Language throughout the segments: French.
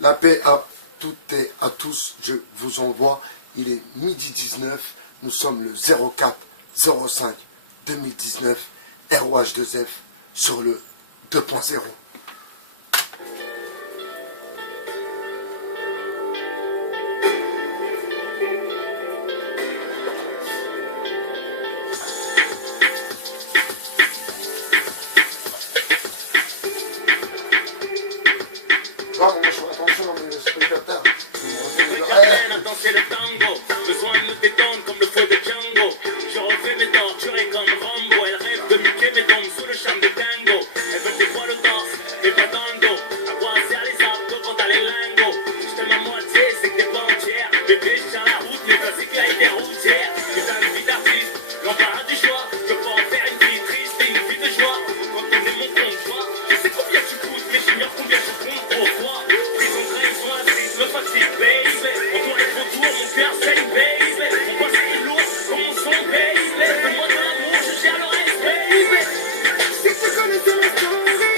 La paix à toutes et à tous, je vous envoie. Il est midi 19, nous sommes le 04 05 2019, ROH2F sur le 2.0. Danser le tango, besoin de me détendre comme le fouet de Django. Je refais mes torturés comme Rambo. Elle rêve de muquer mes tombes sous le charme de tango. Elle veut des poids le torse, mais pas dans le dos. À quoi sert les abdos quand t'as les lingots? Je t'aime à moitié, c'est que t'es pas entière. Bébé, je tiens la route, mais vas-y que là il est routière. Putain de vie d'artiste, l'embarras du choix. Je peux pas en faire une vie triste et une vie de joie. Quand on est mon compte, toi, je sais combien tu coûtes, mais j'ignore combien tu comptes pour toi. Prison de trahison, actrice, me fatigue, baby. Mon cœur saigne, baby. Mon poids c'est lourd comme mon son, baby. Fais-moi de l'amour, je gère le reste, baby. Si tu connaissais ma story,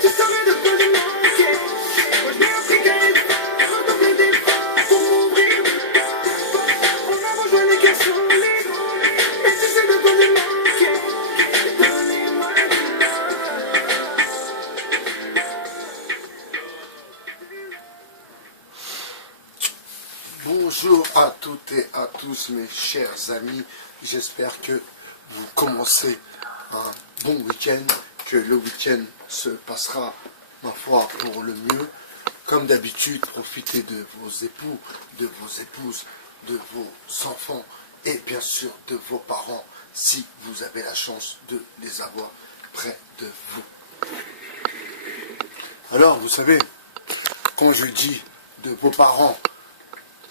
tu saurais de quoi je manquais. Moi je n'ai appris qu'à être fort, redoubler d'efforts pour m'ouvrir. On a rejoint les cœurs solides, et tu sais de quoi je manquais. Donnez-moi du love. Bonjour à toutes et à tous mes chers amis, j'espère que vous commencez un bon week-end, que le week-end se passera, ma foi, pour le mieux. Comme d'habitude, profitez de vos époux, de vos épouses, de vos enfants et bien sûr de vos parents si vous avez la chance de les avoir près de vous. Alors, vous savez, quand je dis de vos parents,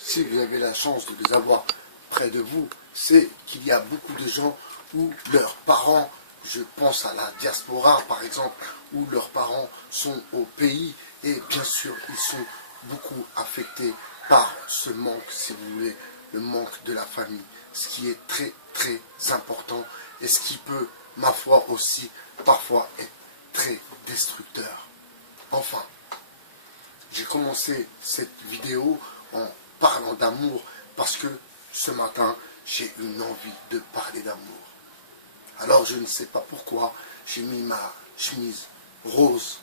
si vous avez la chance de les avoir près de vous, c'est qu'il y a beaucoup de gens où leurs parents, je pense à la diaspora par exemple, où leurs parents sont au pays et bien sûr ils sont beaucoup affectés par ce manque, si vous voulez, le manque de la famille, ce qui est très très important et ce qui peut, ma foi aussi, parfois être très destructeur. Enfin, j'ai commencé cette vidéo en parlant d'amour parce que ce matin j'ai une envie de parler d'amour. Alors je ne sais pas pourquoi j'ai mis ma chemise rose.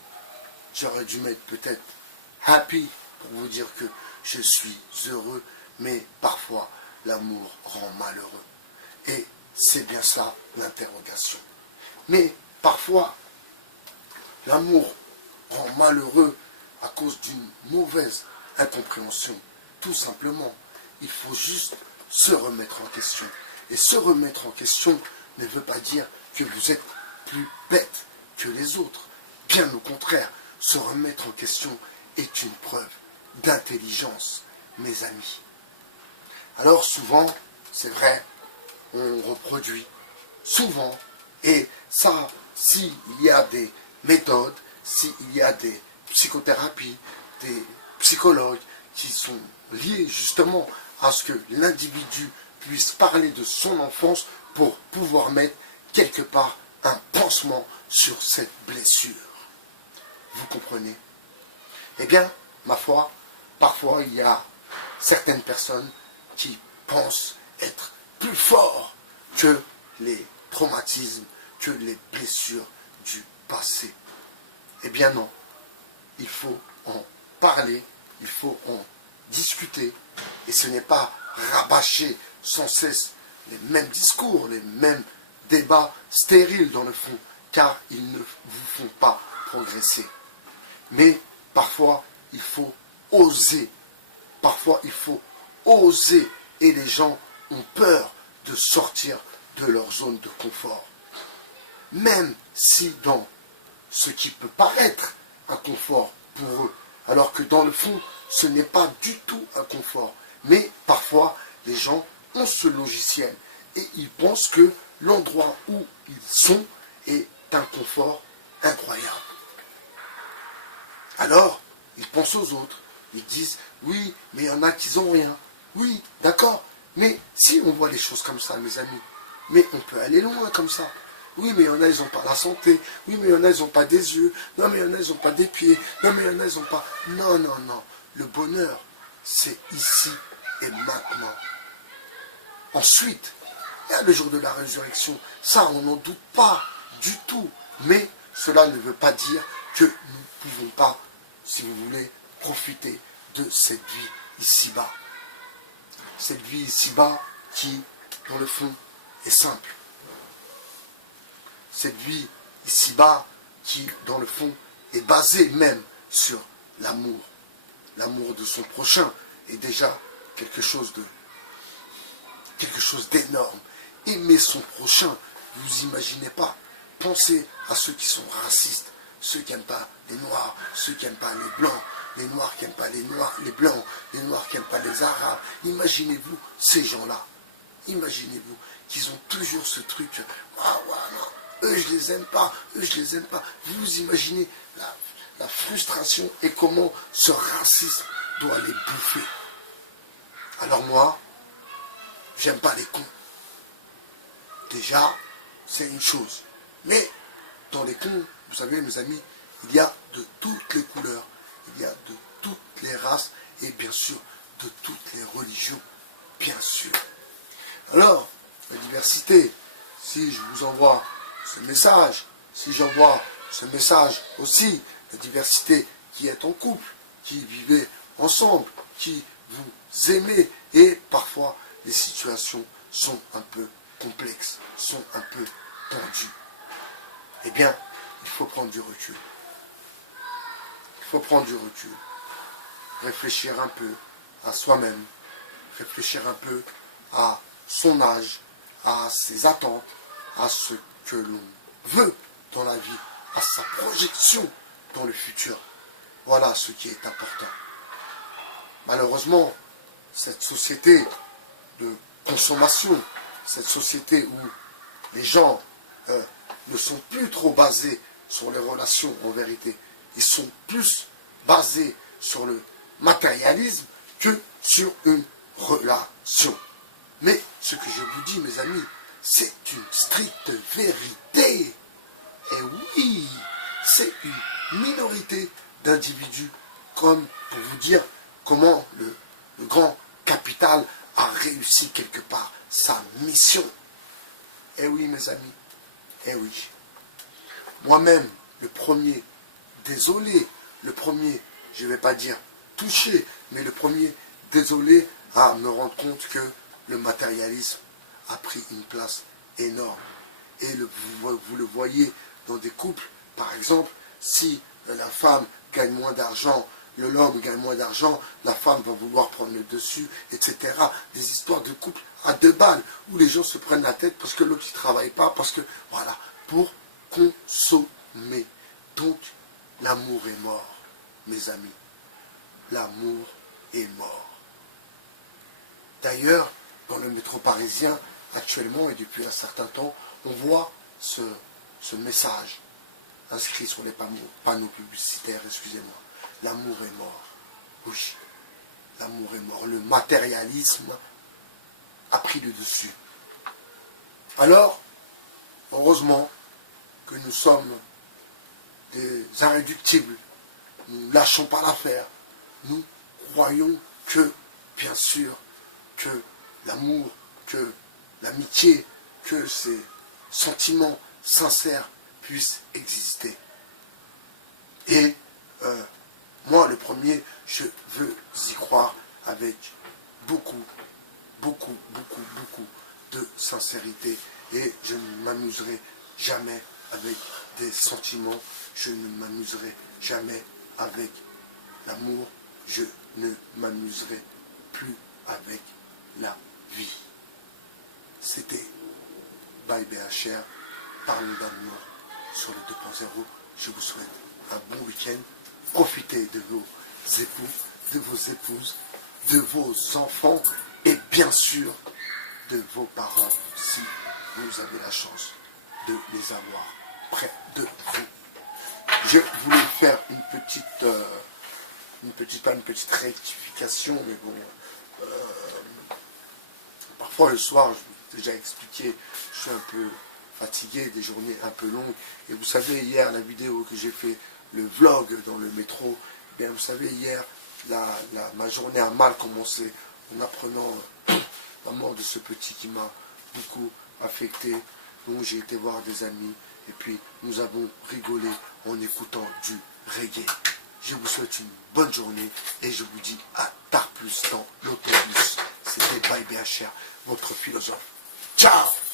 J'aurais dû mettre peut-être happy pour vous dire que je suis heureux, mais parfois l'amour rend malheureux. Et c'est bien ça l'interrogation. Mais parfois l'amour rend malheureux à cause d'une mauvaise incompréhension. Tout simplement, il faut juste se remettre en question. Et se remettre en question ne veut pas dire que vous êtes plus bête que les autres. Bien au contraire, se remettre en question est une preuve d'intelligence, mes amis. Alors souvent, c'est vrai, on reproduit souvent, et ça, s'il y a des méthodes, s'il y a des psychothérapies, des psychologues qui sont liés justement à ce que l'individu puisse parler de son enfance pour pouvoir mettre quelque part un pansement sur cette blessure. Vous comprenez? Eh bien, ma foi, parfois il y a certaines personnes qui pensent être plus forts que les traumatismes, que les blessures du passé. Eh bien non, il faut en parler, il faut en discuter, et ce n'est pas rabâcher sans cesse les mêmes discours, les mêmes débats stériles dans le fond, car ils ne vous font pas progresser. Mais parfois, il faut oser. Parfois, il faut oser, et les gens ont peur de sortir de leur zone de confort. Même si dans ce qui peut paraître un confort pour eux, alors que dans le fond, ce n'est pas du tout un confort. Mais parfois, les gens ont ce logiciel et ils pensent que l'endroit où ils sont est un confort incroyable. Alors, ils pensent aux autres. Ils disent, oui, mais il y en a qui n'ont rien. Oui, d'accord. Mais si on voit les choses comme ça, mes amis, mais on peut aller loin comme ça. Oui, mais il y en a, ils n'ont pas la santé. Oui, mais il y en a, ils n'ont pas des yeux. Non, mais il y en a, ils n'ont pas des pieds. Non, mais il y en a, ils n'ont pas... Non, non, non. Le bonheur, c'est ici et maintenant. Ensuite, il y a le jour de la résurrection. Ça, on n'en doute pas du tout. Mais cela ne veut pas dire que nous ne pouvons pas, si vous voulez, profiter de cette vie ici-bas. Cette vie ici-bas qui, dans le fond, est simple. Cette vie ici-bas qui, dans le fond, est basée même sur l'amour. L'amour de son prochain est déjà quelque chose d'énorme. Aimer son prochain, vous imaginez pas. Pensez à ceux qui sont racistes, ceux qui n'aiment pas les noirs, ceux qui n'aiment pas les blancs, les noirs qui n'aiment pas les noirs, les blancs, les noirs qui n'aiment pas les arabes. Imaginez-vous ces gens-là. Imaginez-vous qu'ils ont toujours ce truc. Ah, ouais, non. Eux, je les aime pas. Eux, je les aime pas. Vous imaginez la frustration et comment ce racisme doit les bouffer. Alors moi, j'aime pas les cons. Déjà, c'est une chose. Mais dans les cons, vous savez, mes amis, il y a de toutes les couleurs, il y a de toutes les races et bien sûr de toutes les religions, bien sûr. Alors, la diversité, si je vous envoie ce message, si j'envoie ce message aussi, la diversité qui est en couple, qui vivez ensemble, qui vous aimez, et parfois les situations sont un peu complexes, sont un peu tendues. Eh bien, il faut prendre du recul. Il faut prendre du recul. Réfléchir un peu à soi-même, réfléchir un peu à son âge, à ses attentes, à ce que l'on veut dans la vie, à sa projection dans le futur. Voilà ce qui est important. Malheureusement, cette société de consommation, cette société où les gens ne sont plus trop basés sur les relations en vérité, ils sont plus basés sur le matérialisme que sur une relation. Mais ce que je vous dis, mes amis, c'est une stricte vérité. Et oui, c'est une minorité d'individus, comme pour vous dire comment le grand capital a réussi quelque part sa mission. Eh oui, mes amis, eh oui. Moi-même, le premier, désolé, le premier, je ne vais pas dire touché, mais le premier, désolé, à me rendre compte que le matérialisme a pris une place énorme. Et vous le voyez dans des couples, par exemple, si la femme gagne moins d'argent, l'homme gagne moins d'argent, la femme va vouloir prendre le dessus, etc. Des histoires de couple à 2 balles, où les gens se prennent la tête parce que l'autre ne travaille pas, parce que, voilà, pour consommer. Donc, l'amour est mort, mes amis. L'amour est mort. D'ailleurs, dans le métro parisien, actuellement et depuis un certain temps, on voit ce message inscrit sur les panneaux publicitaires, excusez-moi. L'amour est mort. Oui, l'amour est mort. Le matérialisme a pris le dessus. Alors, heureusement que nous sommes des irréductibles. Nous ne lâchons pas l'affaire. Nous croyons que, bien sûr, que l'amour, que l'amitié, que ces sentiments sincères puissent exister. Et moi, le premier, je veux y croire avec beaucoup de sincérité. Et je ne m'amuserai jamais avec des sentiments. Je ne m'amuserai jamais avec l'amour. Je ne m'amuserai plus avec la vie. C'était Bye BHR, parlons d'amour sur le 2.0. Je vous souhaite un bon week-end. Profitez de vos époux, de vos épouses, de vos enfants et bien sûr de vos parents si vous avez la chance de les avoir près de vous. Je voulais faire une petite rectification, mais bon, parfois le soir, je vous ai déjà expliqué, je suis un peu fatigué, des journées un peu longues. Et vous savez, hier, la vidéo que j'ai fait, le vlog dans le métro, eh bien, vous savez, hier, ma journée a mal commencé en apprenant la mort de ce petit qui m'a beaucoup affecté. Donc j'ai été voir des amis et puis nous avons rigolé en écoutant du reggae. Je vous souhaite une bonne journée et je vous dis à tard plus dans l'autobus. C'était Bye BHR, votre philosophe. Ciao!